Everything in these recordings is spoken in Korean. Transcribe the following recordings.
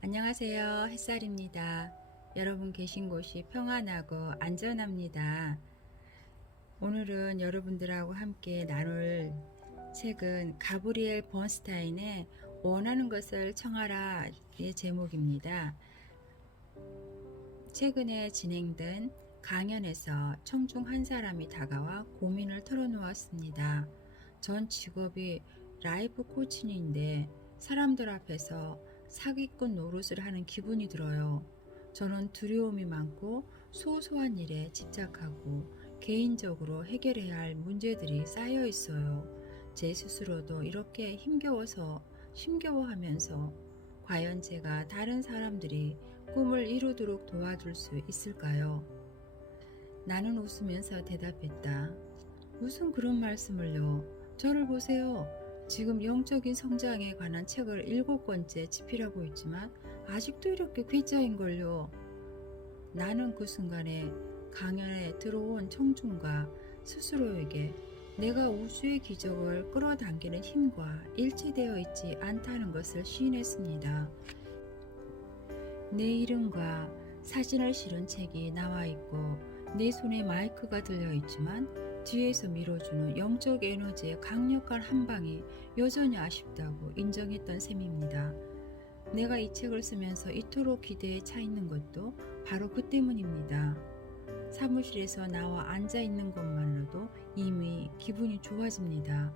안녕하세요. 햇살입니다. 여러분 계신 곳이 평안하고 안전합니다. 오늘은 여러분들하고 함께 나눌 책은 가브리엘 번스타인의 원하는 것을 청하라의 제목입니다. 최근에 진행된 강연에서 청중 한 사람이 다가와 고민을 털어놓았습니다. 전 직업이 라이프 코치인데 사람들 앞에서 사기꾼 노릇을 하는 기분이 들어요. 저는 두려움이 많고 소소한 일에 집착하고 개인적으로 해결해야 할 문제들이 쌓여 있어요. 제 스스로도 이렇게 힘겨워하면서 과연 제가 다른 사람들이 꿈을 이루도록 도와줄 수 있을까요? 나는 웃으면서 대답했다. 무슨 그런 말씀을요? 저를 보세요. 지금 영적인 성장에 관한 책을 7권째 집필하고 있지만 아직도 이렇게 괴짜인걸요. 나는 그 순간에 강연에 들어온 청중과 스스로에게 내가 우주의 기적을 끌어당기는 힘과 일치되어 있지 않다는 것을 시인했습니다. 내 이름과 사진을 실은 책이 나와 있고 내 손에 마이크가 들려 있지만 뒤에서 밀어주는 영적 에너지의 강력한 한 방이 여전히 아쉽다고 인정했던 셈입니다. 내가 이 책을 쓰면서 이토록 기대에 차 있는 것도 바로 그 때문입니다. 사무실에서 나와 앉아 있는 것만으로도 이미 기분이 좋아집니다.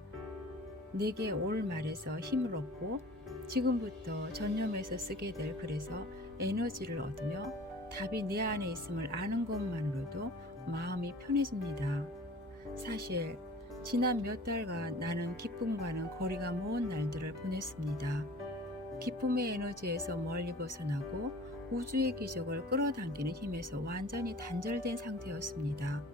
내게 올 말에서 힘을 얻고 지금부터 전념해서 쓰게 될 글에서 에너지를 얻으며 답이 내 안에 있음을 아는 것만으로도 마음이 편해집니다. 사실 지난 몇 달간 나는 기쁨과는 거리가 먼 날들을 보냈습니다. 기쁨의 에너지에서 멀리 벗어나고 우주의 기적을 끌어당기는 힘에서 완전히 단절된 상태였습니다.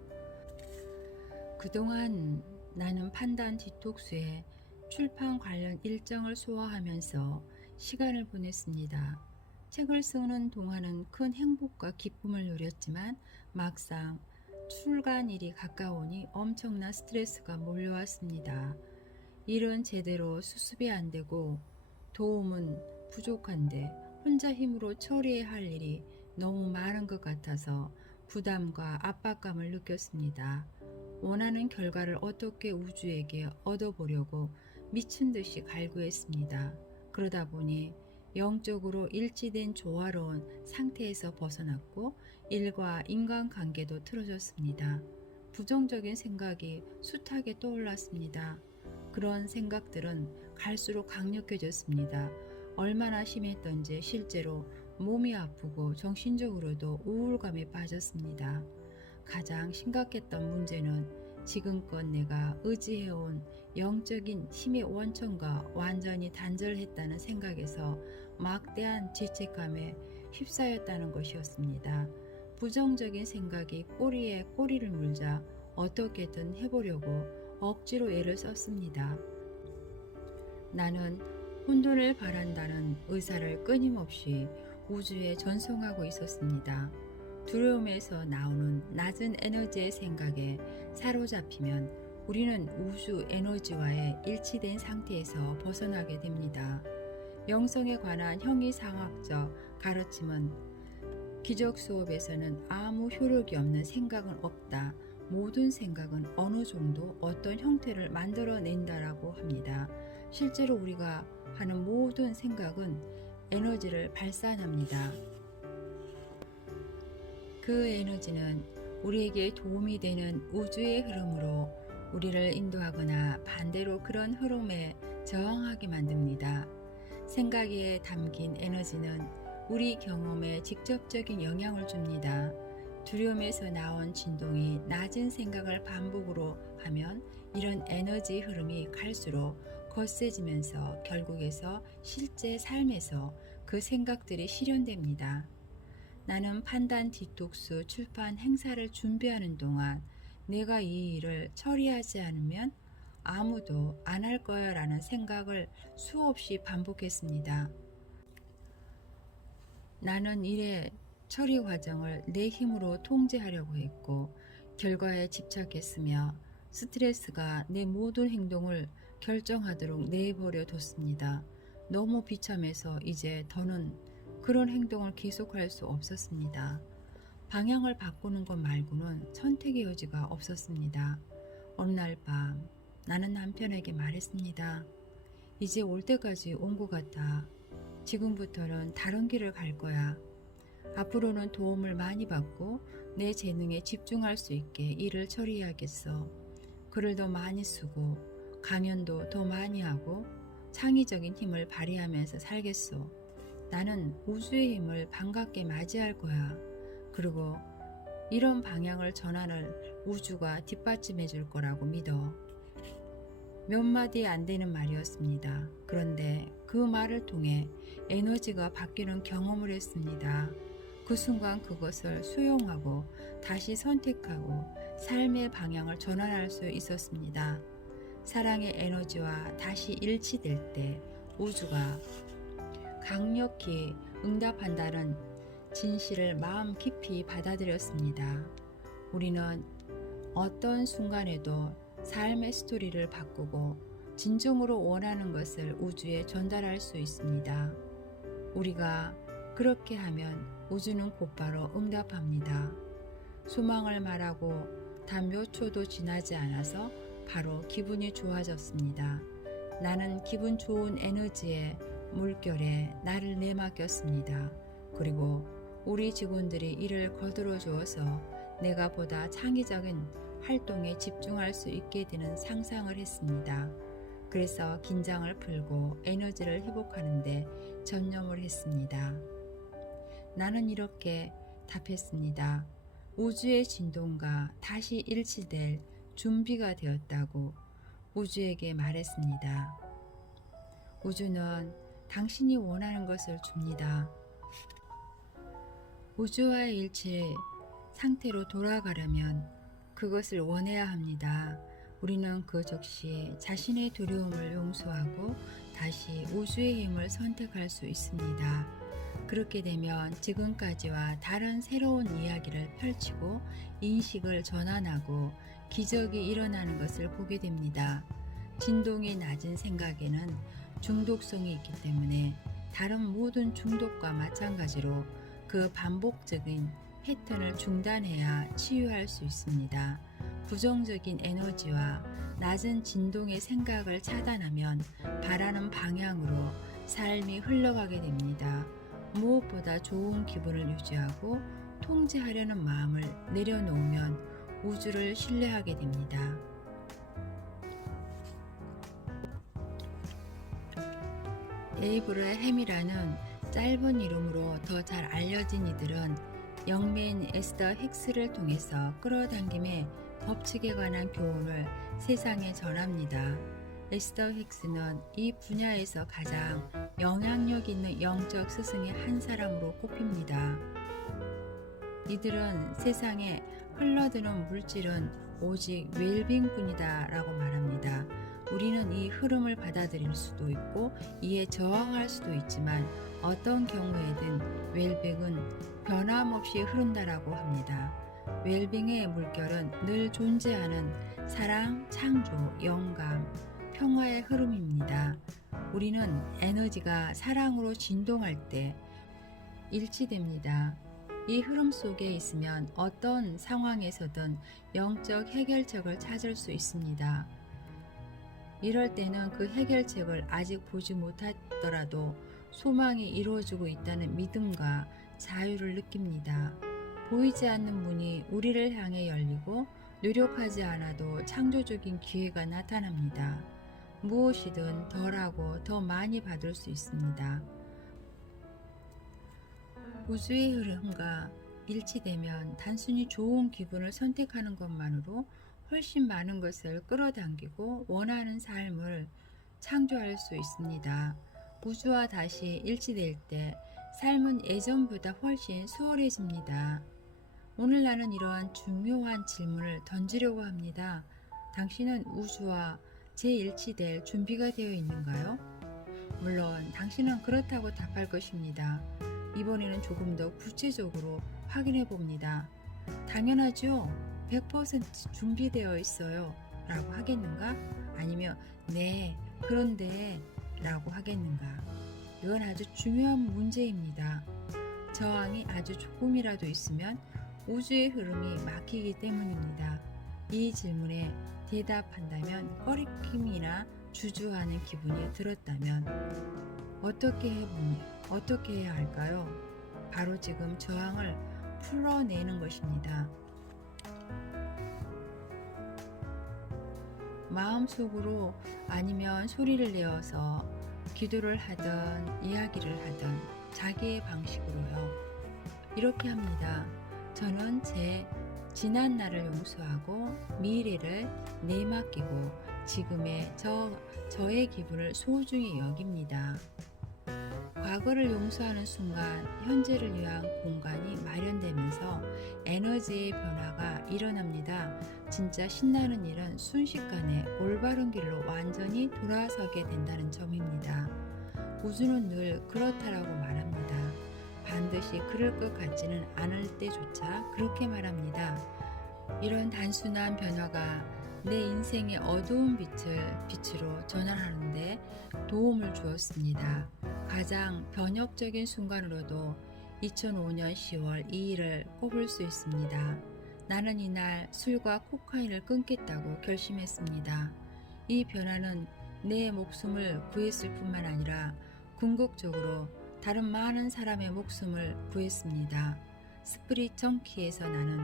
그동안 나는 판단 디톡스에 출판 관련 일정을 소화하면서 시간을 보냈습니다. 책을 쓰는 동안은 큰 행복과 기쁨을 누렸지만 막상 출간일이 가까우니 엄청난 스트레스가 몰려왔습니다. 일은 제대로 수습이 안 되고 도움은 부족한데 혼자 힘으로 처리해야 할 일이 너무 많은 것 같아서 부담과 압박감을 느꼈습니다. 원하는 결과를 어떻게 우주에게 얻어보려고 미친 듯이 갈구했습니다. 그러다 보니 영적으로 일치된 조화로운 상태에서 벗어났고 일과 인간관계도 틀어졌습니다. 부정적인 생각이 숱하게 떠올랐습니다. 그런 생각들은 갈수록 강력해졌습니다. 얼마나 심했던지 실제로 몸이 아프고 정신적으로도 우울감에 빠졌습니다. 가장 심각했던 문제는 지금껏 내가 의지해온 영적인 힘의 원천과 완전히 단절했다는 생각에서 막대한 죄책감에 휩싸였다는 것이었습니다. 부정적인 생각이 꼬리에 꼬리를 물자 어떻게든 해보려고 억지로 애를 썼습니다. 나는 혼돈을 바란다는 의사를 끊임없이 우주에 전송하고 있었습니다. 두려움에서 나오는 낮은 에너지의 생각에 사로잡히면 우리는 우주 에너지와의 일치된 상태에서 벗어나게 됩니다. 영성에 관한 형이상학적 가르침은 기적 수업에서는 아무 효력이 없는 생각은 없다. 모든 생각은 어느 정도 어떤 형태를 만들어낸다라고 합니다. 실제로 우리가 하는 모든 생각은 에너지를 발산합니다. 그 에너지는 우리에게 도움이 되는 우주의 흐름으로 우리를 인도하거나 반대로 그런 흐름에 저항하게 만듭니다. 생각에 담긴 에너지는 우리 경험에 직접적인 영향을 줍니다. 두려움에서 나온 진동이 낮은 생각을 반복으로 하면 이런 에너지 흐름이 갈수록 거세지면서 결국에서 실제 삶에서 그 생각들이 실현됩니다. 나는 판단 디톡스 출판 행사를 준비하는 동안 내가 이 일을 처리하지 않으면 아무도 안 할 거야 라는 생각을 수없이 반복했습니다. 나는 일의 처리 과정을 내 힘으로 통제하려고 했고 결과에 집착했으며 스트레스가 내 모든 행동을 결정하도록 내버려 뒀습니다. 너무 비참해서 이제 더는 그런 행동을 계속할 수 없었습니다. 방향을 바꾸는 것 말고는 선택의 여지가 없었습니다. 어느 날 밤 나는 남편에게 말했습니다. 이제 올 때까지 온 것 같아. 지금부터는 다른 길을 갈 거야. 앞으로는 도움을 많이 받고 내 재능에 집중할 수 있게 일을 처리해야겠어. 글을 더 많이 쓰고 강연도 더 많이 하고 창의적인 힘을 발휘하면서 살겠어. 나는 우주의 힘을 반갑게 맞이할 거야. 그리고 이런 방향을 전환을 우주가 뒷받침해 줄 거라고 믿어. 몇 마디 안 되는 말이었습니다. 그런데 그 말을 통해 에너지가 바뀌는 경험을 했습니다. 그 순간 그것을 수용하고 다시 선택하고 삶의 방향을 전환할 수 있었습니다. 사랑의 에너지와 다시 일치될 때 우주가 강력히 응답한다는 진실을 마음 깊이 받아들였습니다. 우리는 어떤 순간에도 삶의 스토리를 바꾸고 진정으로 원하는 것을 우주에 전달할 수 있습니다. 우리가 그렇게 하면 우주는 곧바로 응답합니다. 소망을 말하고 단 몇 초도 지나지 않아서 바로 기분이 좋아졌습니다. 나는 기분 좋은 에너지의 물결에 나를 내맡겼습니다. 그리고 우리 직원들이 일을 거들어 주어서 내가 보다 창의적인 활동에 집중할 수 있게 되는 상상을 했습니다. 그래서 긴장을 풀고 에너지를 회복하는데 전념을 했습니다. 나는 이렇게 답했습니다. 우주의 진동과 다시 일치될 준비가 되었다고 우주에게 말했습니다. 우주는 당신이 원하는 것을 줍니다. 우주와의 일치 상태로 돌아가려면 그것을 원해야 합니다. 우리는 그 즉시 자신의 두려움을 용서하고 다시 우주의 힘을 선택할 수 있습니다. 그렇게 되면 지금까지와 다른 새로운 이야기를 펼치고 인식을 전환하고 기적이 일어나는 것을 보게 됩니다. 진동이 낮은 생각에는 중독성이 있기 때문에 다른 모든 중독과 마찬가지로 그 반복적인 패턴을 중단해야 치유할 수 있습니다. 부정적인 에너지와 낮은 진동의 생각을 차단하면 바라는 방향으로 삶이 흘러가게 됩니다. 무엇보다 좋은 기분을 유지하고 통제하려는 마음을 내려놓으면 우주를 신뢰하게 됩니다. 에이브러 햄이라는 짧은 이름으로 더 잘 알려진 이들은 영매인 에스더 힉스를 통해서 끌어당김의 법칙에 관한 교훈을 세상에 전합니다. 에스더 힉스는 이 분야에서 가장 영향력 있는 영적 스승의 한 사람으로 꼽힙니다. 이들은 세상에 흘러드는 물질은 오직 웰빙뿐이다 라고 말합니다. 우리는 이 흐름을 받아들일 수도 있고 이에 저항할 수도 있지만 어떤 경우에든 웰빙은 변함없이 흐른다라고 합니다. 웰빙의 물결은 늘 존재하는 사랑, 창조, 영감, 평화의 흐름입니다. 우리는 에너지가 사랑으로 진동할 때 일치됩니다. 이 흐름 속에 있으면 어떤 상황에서든 영적 해결책을 찾을 수 있습니다. 이럴 때는 그 해결책을 아직 보지 못하더라도 소망이 이루어지고 있다는 믿음과 자유를 느낍니다. 보이지 않는 문이 우리를 향해 열리고 노력하지 않아도 창조적인 기회가 나타납니다. 무엇이든 덜하고 더 많이 받을 수 있습니다. 우주의 흐름과 일치되면 단순히 좋은 기분을 선택하는 것만으로 훨씬 많은 것을 끌어당기고 원하는 삶을 창조할 수 있습니다. 우주와 다시 일치될 때 삶은 예전보다 훨씬 수월해집니다. 오늘 나는 이러한 중요한 질문을 던지려고 합니다. 당신은 우주와 재일치될 준비가 되어 있는가요? 물론 당신은 그렇다고 답할 것입니다. 이번에는 조금 더 구체적으로 확인해 봅니다. 당연하죠. 100% 준비되어 있어요. 라고 하겠는가? 아니면 네, 그런데 라고 하겠는가? 이건 아주 중요한 문제입니다. 저항이 아주 조금이라도 있으면 우주의 흐름이 막히기 때문입니다. 이 질문에 대답한다면 꺼리낌이나 주저하는 기분이 들었다면 어떻게 해야 할까요? 바로 지금 저항을 풀어내는 것입니다. 마음속으로 아니면 소리를 내어서 기도를 하든 이야기를 하든 자기의 방식으로요. 이렇게 합니다. 저는 제 지난 날을 용서하고 미래를 내맡기고 지금의 저의 기분을 소중히 여깁니다. 과거를 용서하는 순간 현재를 위한 공간이 마련되면서 에너지의 변화가 일어납니다. 진짜 신나는 일은 순식간에 올바른 길로 완전히 돌아서게 된다는 점입니다. 우주는 늘 그렇다라고 말합니다. 반드시 그럴 것 같지는 않을 때조차 그렇게 말합니다. 이런 단순한 변화가 내 인생의 어두운 빛으로 전환하는 데 도움을 주었습니다. 가장 변혁적인 순간으로도 2005년 10월 2일을 꼽을 수 있습니다. 나는 이날 술과 코카인을 끊겠다고 결심했습니다. 이 변화는 내 목숨을 구했을 뿐만 아니라 궁극적으로 다른 많은 사람의 목숨을 구했습니다. 스프릿 정키에서 나는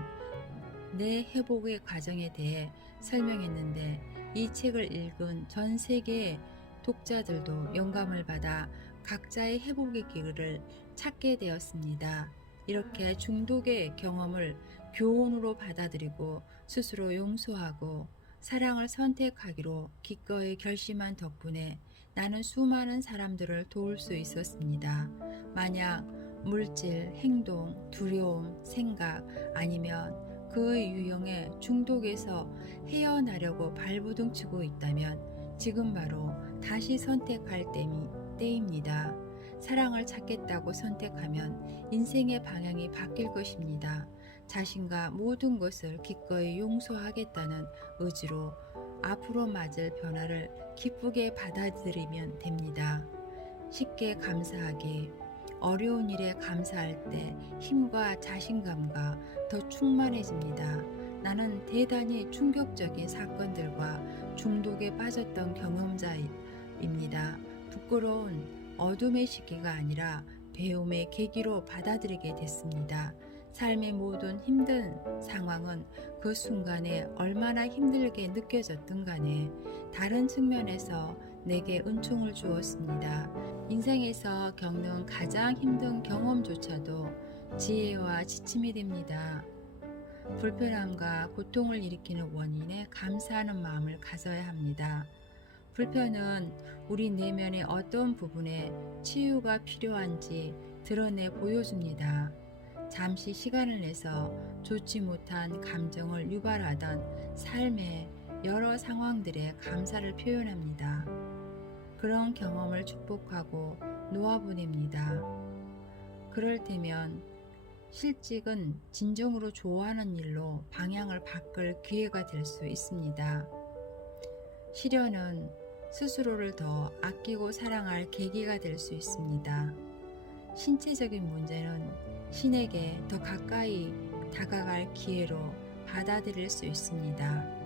내 회복의 과정에 대해 설명했는데 이 책을 읽은 전 세계의 독자들도 영감을 받아 각자의 회복의 길을 찾게 되었습니다. 이렇게 중독의 경험을 교훈으로 받아들이고 스스로 용서하고 사랑을 선택하기로 기꺼이 결심한 덕분에 나는 수많은 사람들을 도울 수 있었습니다. 만약 물질, 행동, 두려움, 생각 아니면 그의 유형의 중독에서 헤어나려고 발부둥치고 있다면 지금 바로 다시 선택할 때입니다. 사랑을 찾겠다고 선택하면 인생의 방향이 바뀔 것입니다. 자신과 모든 것을 기꺼이 용서하겠다는 의지로 앞으로 맞을 변화를 기쁘게 받아들이면 됩니다. 쉽게 감사하기, 어려운 일에 감사할 때 힘과 자신감과 더 충만해집니다. 나는 대단히 충격적인 사건들과 중독에 빠졌던 경험자입니다. 부끄러운 어둠의 시기가 아니라 배움의 계기로 받아들이게 됐습니다. 삶의 모든 힘든 상황은 그 순간에 얼마나 힘들게 느껴졌든 간에 다른 측면에서 내게 은총을 주었습니다. 인생에서 겪는 가장 힘든 경험조차도 지혜와 지침이 됩니다. 불편함과 고통을 일으키는 원인에 감사하는 마음을 가져야 합니다. 불편은 우리 내면의 어떤 부분에 치유가 필요한지 드러내 보여줍니다. 잠시 시간을 내서 좋지 못한 감정을 유발하던 삶의 여러 상황들에 감사를 표현합니다. 그런 경험을 축복하고 놓아보냅니다. 그럴 때면 실직은 진정으로 좋아하는 일로 방향을 바꿀 기회가 될 수 있습니다. 시련은 스스로를 더 아끼고 사랑할 계기가 될 수 있습니다. 신체적인 문제는 신에게 더 가까이 다가갈 기회로 받아들일 수 있습니다.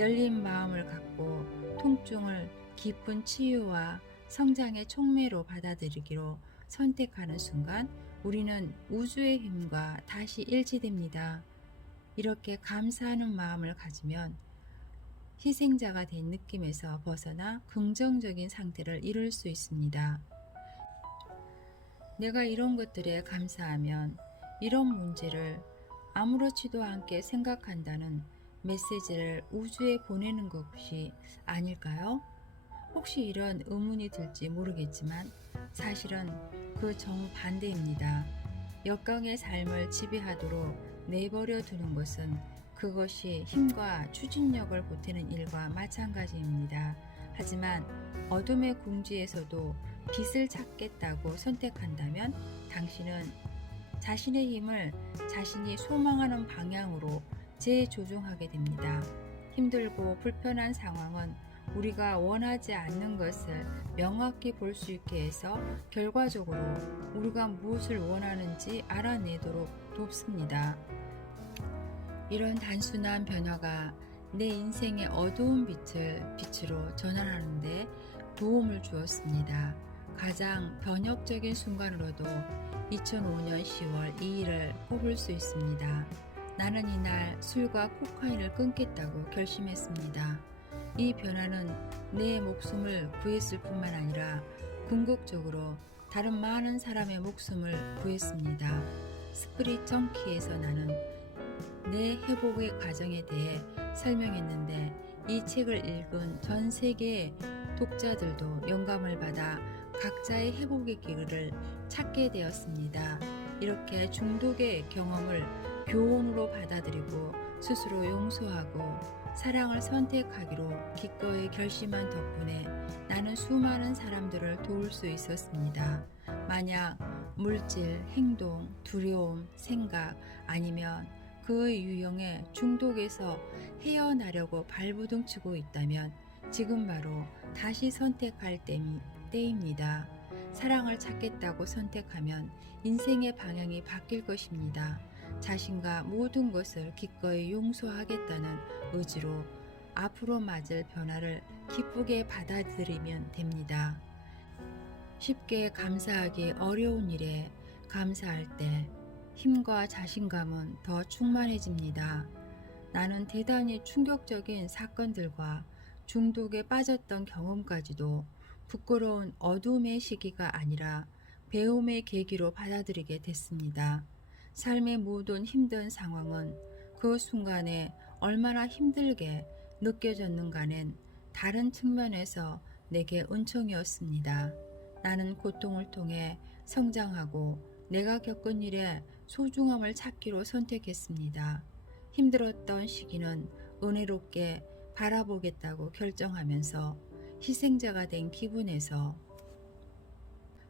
열린 마음을 갖고 통증을 깊은 치유와 성장의 촉매로 받아들이기로 선택하는 순간 우리는 우주의 힘과 다시 일치됩니다. 이렇게 감사하는 마음을 가지면 희생자가 된 느낌에서 벗어나 긍정적인 상태를 이룰 수 있습니다. 내가 이런 것들에 감사하면 이런 문제를 아무렇지도 않게 생각한다는 메시지를 우주에 보내는 것이 아닐까요? 혹시 이런 의문이 들지 모르겠지만 사실은 그 정반대입니다. 역경의 삶을 지배하도록 내버려 두는 것은 그것이 힘과 추진력을 보태는 일과 마찬가지입니다. 하지만 어둠의 궁지에서도 빛을 찾겠다고 선택한다면 당신은 자신의 힘을 자신이 소망하는 방향으로 재조정하게 됩니다. 힘들고 불편한 상황은 우리가 원하지 않는 것을 명확히 볼 수 있게 해서 결과적으로 우리가 무엇을 원하는지 알아내도록 돕습니다. 이런 단순한 변화가 내 인생의 어두운 빛으로 전환하는데 도움을 주었습니다. 가장 변혁적인 순간으로도 2005년 10월 2일을 꼽을 수 있습니다. 나는 이날 술과 코카인을 끊겠다고 결심했습니다. 이 변화는 내 목숨을 구했을 뿐만 아니라 궁극적으로 다른 많은 사람의 목숨을 구했습니다. 스프릿 정키에서 나는 내 회복의 과정에 대해 설명했는데 이 책을 읽은 전 세계의 독자들도 영감을 받아 각자의 회복의 길을 찾게 되었습니다. 이렇게 중독의 경험을 교훈으로 받아들이고 스스로 용서하고 사랑을 선택하기로 기꺼이 결심한 덕분에 나는 수많은 사람들을 도울 수 있었습니다. 만약 물질, 행동, 두려움, 생각 아니면 그의 유형의 중독에서 헤어나려고 발부둥치고 있다면 지금 바로 다시 선택할 때입니다. 사랑을 찾겠다고 선택하면 인생의 방향이 바뀔 것입니다. 자신과 모든 것을 기꺼이 용서하겠다는 의지로 앞으로 맞을 변화를 기쁘게 받아들이면 됩니다. 쉽게 감사하기 어려운 일에 감사할 때 힘과 자신감은 더 충만해집니다. 나는 대단히 충격적인 사건들과 중독에 빠졌던 경험까지도 부끄러운 어둠의 시기가 아니라 배움의 계기로 받아들이게 됐습니다. 삶의 모든 힘든 상황은 그 순간에 얼마나 힘들게 느껴졌는가는 다른 측면에서 내게 은총이었습니다. 나는 고통을 통해 성장하고 내가 겪은 일의 소중함을 찾기로 선택했습니다. 힘들었던 시기는 은혜롭게 바라보겠다고 결정하면서 희생자가 된 기분에서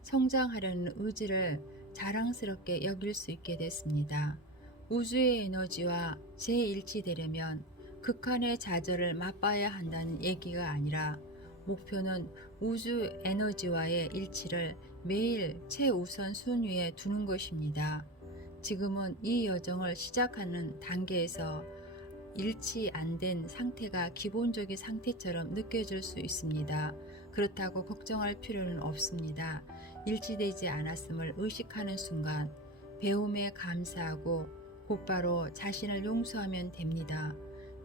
성장하려는 의지를 자랑스럽게 여길 수 있게 됐습니다. 우주의 에너지와 재일치되려면 극한의 좌절을 맛봐야 한다는 얘기가 아니라 목표는 우주 에너지와의 일치를 매일 최우선 순위에 두는 것입니다. 지금은 이 여정을 시작하는 단계에서 일치 안 된 상태가 기본적인 상태처럼 느껴질 수 있습니다. 그렇다고 걱정할 필요는 없습니다. 일치되지 않았음을 의식하는 순간 배움에 감사하고 곧바로 자신을 용서하면 됩니다.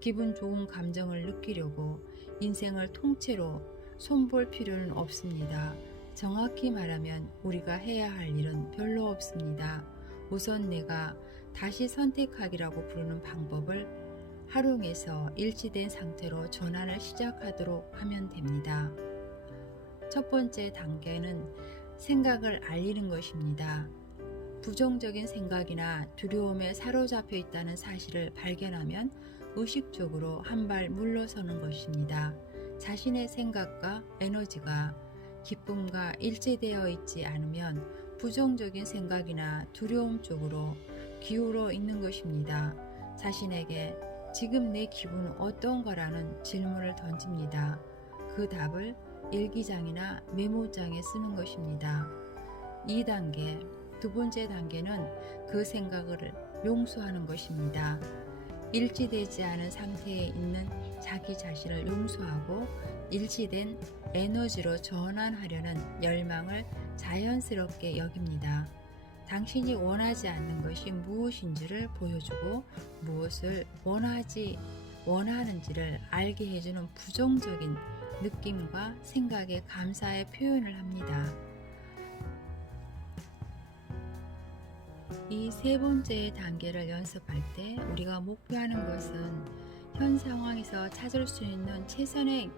기분 좋은 감정을 느끼려고 인생을 통째로 손볼 필요는 없습니다. 정확히 말하면 우리가 해야 할 일은 별로 없습니다. 우선 내가 다시 선택하기라고 부르는 방법을 활용해서 일치된 상태로 전환을 시작하도록 하면 됩니다. 첫 번째 단계는 생각을 알리는 것입니다. 부정적인 생각이나 두려움에 사로잡혀 있다는 사실을 발견하면 의식적으로 한 발 물러서는 것입니다. 자신의 생각과 에너지가 기쁨과 일치되어 있지 않으면 부정적인 생각이나 두려움 쪽으로 기울어 있는 것입니다. 자신에게 지금 내 기분은 어떤가라는 질문을 던집니다. 그 답을 일기장이나 메모장에 쓰는 것입니다. 2단계, 두 번째 단계는 그 생각을 용서하는 것입니다. 일치되지 않은 상태에 있는 자기 자신을 용서하고 일치된 에너지로 전환하려는 열망을 자연스럽게 여깁니다. 당신이 원하지 않는 것이 무엇인지를 보여주고 무엇을 원하는지를 알게 해주는 부정적인 느낌과 생각에 감사의 표현을 합니다. 이 세 번째 단계를 연습할 때 우리가 목표하는 것은 현 상황에서 찾을 수 있는 최선의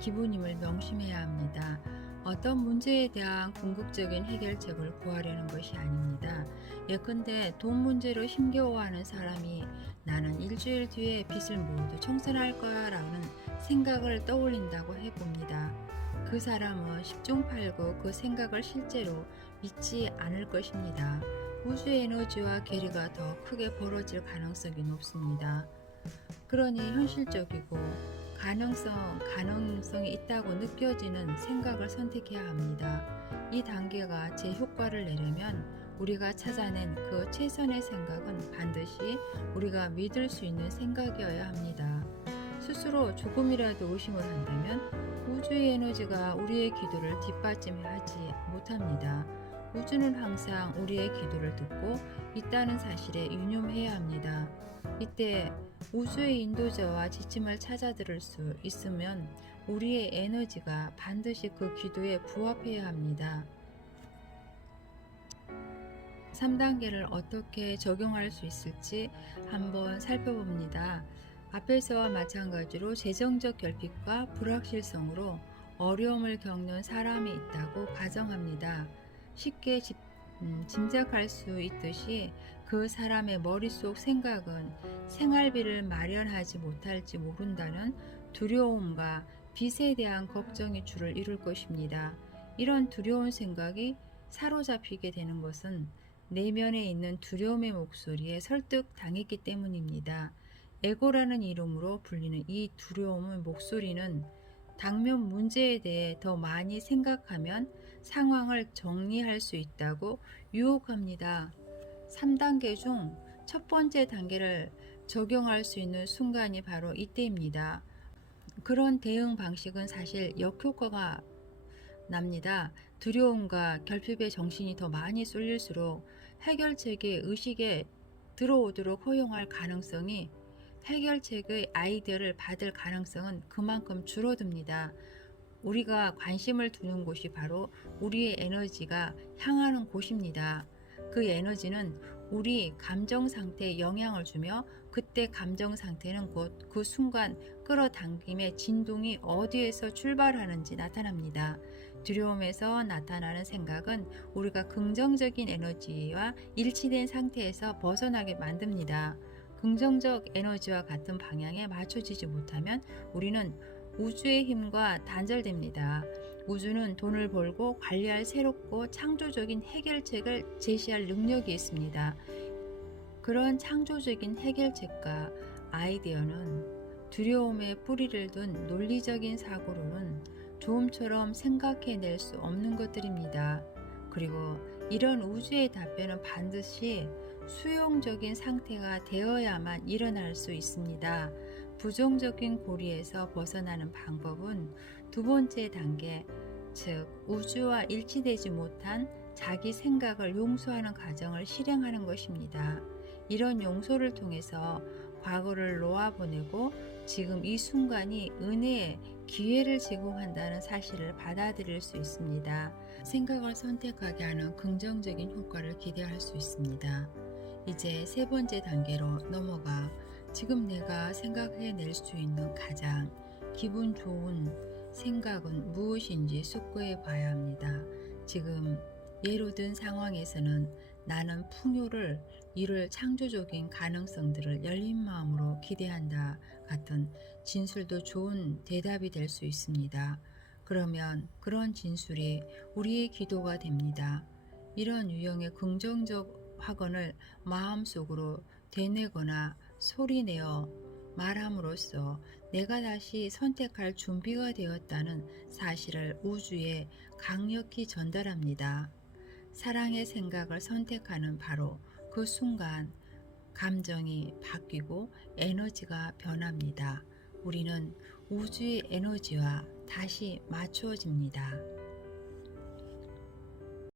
기분임을 명심해야 합니다. 어떤 문제에 대한 궁극적인 해결책을 구하려는 것이 아닙니다. 예컨대 돈 문제로 힘겨워하는 사람이 나는 일주일 뒤에 빚을 모두 청산할 거야 라는 생각을 떠올린다고 해봅니다. 그 사람은 10중 8구 그 생각을 실제로 믿지 않을 것입니다. 우주의 에너지와 괴리가 더 크게 벌어질 가능성이 높습니다. 그러니 현실적이고 가능성이 있다고 느껴지는 생각을 선택해야 합니다. 이 단계가 제 효과를 내려면 우리가 찾아낸 그 최선의 생각은 반드시 우리가 믿을 수 있는 생각이어야 합니다. 스스로 조금이라도 의심을 한다면 우주의 에너지가 우리의 기도를 뒷받침하지 못합니다. 우주는 항상 우리의 기도를 듣고 있다는 사실에 유념해야 합니다. 이때 우주의 인도자와 지침을 찾아 들을 수 있으면 우리의 에너지가 반드시 그 기도에 부합해야 합니다. 3단계를 어떻게 적용할 수 있을지 한번 살펴봅니다. 앞에서와 마찬가지로 재정적 결핍과 불확실성으로 어려움을 겪는 사람이 있다고 가정합니다. 쉽게 짐작할 수 있듯이 그 사람의 머릿속 생각은 생활비를 마련하지 못할지 모른다는 두려움과 빚에 대한 걱정이 주를 이룰 것입니다. 이런 두려운 생각이 사로잡히게 되는 것은 내면에 있는 두려움의 목소리에 설득당했기 때문입니다. 에고라는 이름으로 불리는 이 두려움의 목소리는 당면 문제에 대해 더 많이 생각하면 상황을 정리할 수 있다고 유혹합니다. 3단계 중 첫 번째 단계를 적용할 수 있는 순간이 바로 이때입니다. 그런 대응 방식은 사실 역효과가 납니다. 두려움과 결핍의 정신이 더 많이 쏠릴수록 해결책의 의식에 들어오도록 허용할 가능성이 해결책의 아이디어를 받을 가능성은 그만큼 줄어듭니다. 우리가 관심을 두는 곳이 바로 우리의 에너지가 향하는 곳입니다. 그 에너지는 우리 감정 상태에 영향을 주며 그때 감정 상태는 곧 그 순간 끌어당김의 진동이 어디에서 출발하는지 나타납니다. 두려움에서 나타나는 생각은 우리가 긍정적인 에너지와 일치된 상태에서 벗어나게 만듭니다. 긍정적 에너지와 같은 방향에 맞춰지지 못하면 우리는 우주의 힘과 단절됩니다. 우주는 돈을 벌고 관리할 새롭고 창조적인 해결책을 제시할 능력이 있습니다. 그런 창조적인 해결책과 아이디어는 두려움에 뿌리를 둔 논리적인 사고로는 조음처럼 생각해낼 수 없는 것들입니다. 그리고 이런 우주의 답변은 반드시 수용적인 상태가 되어야만 일어날 수 있습니다. 부정적인 고리에서 벗어나는 방법은 두 번째 단계, 즉 우주와 일치되지 못한 자기 생각을 용서하는 과정을 실행하는 것입니다. 이런 용서를 통해서 과거를 놓아보내고 지금 이 순간이 은혜의 기회를 제공한다는 사실을 받아들일 수 있습니다. 생각을 선택하게 하는 긍정적인 효과를 기대할 수 있습니다. 이제 세 번째 단계로 넘어가 지금 내가 생각해낼 수 있는 가장 기분 좋은 생각은 무엇인지 숙고해 봐야 합니다. 지금 예로 든 상황에서는 나는 풍요를 이룰 창조적인 가능성들을 열린 마음으로 기대한다 같은 진술도 좋은 대답이 될 수 있습니다. 그러면 그런 진술이 우리의 기도가 됩니다. 이런 유형의 긍정적 확언을 마음속으로 되뇌거나 소리내어 말함으로써 내가 다시 선택할 준비가 되었다는 사실을 우주에 강력히 전달합니다. 사랑의 생각을 선택하는 바로 그 순간 감정이 바뀌고 에너지가 변합니다. 우리는 우주의 에너지와 다시 맞추어집니다.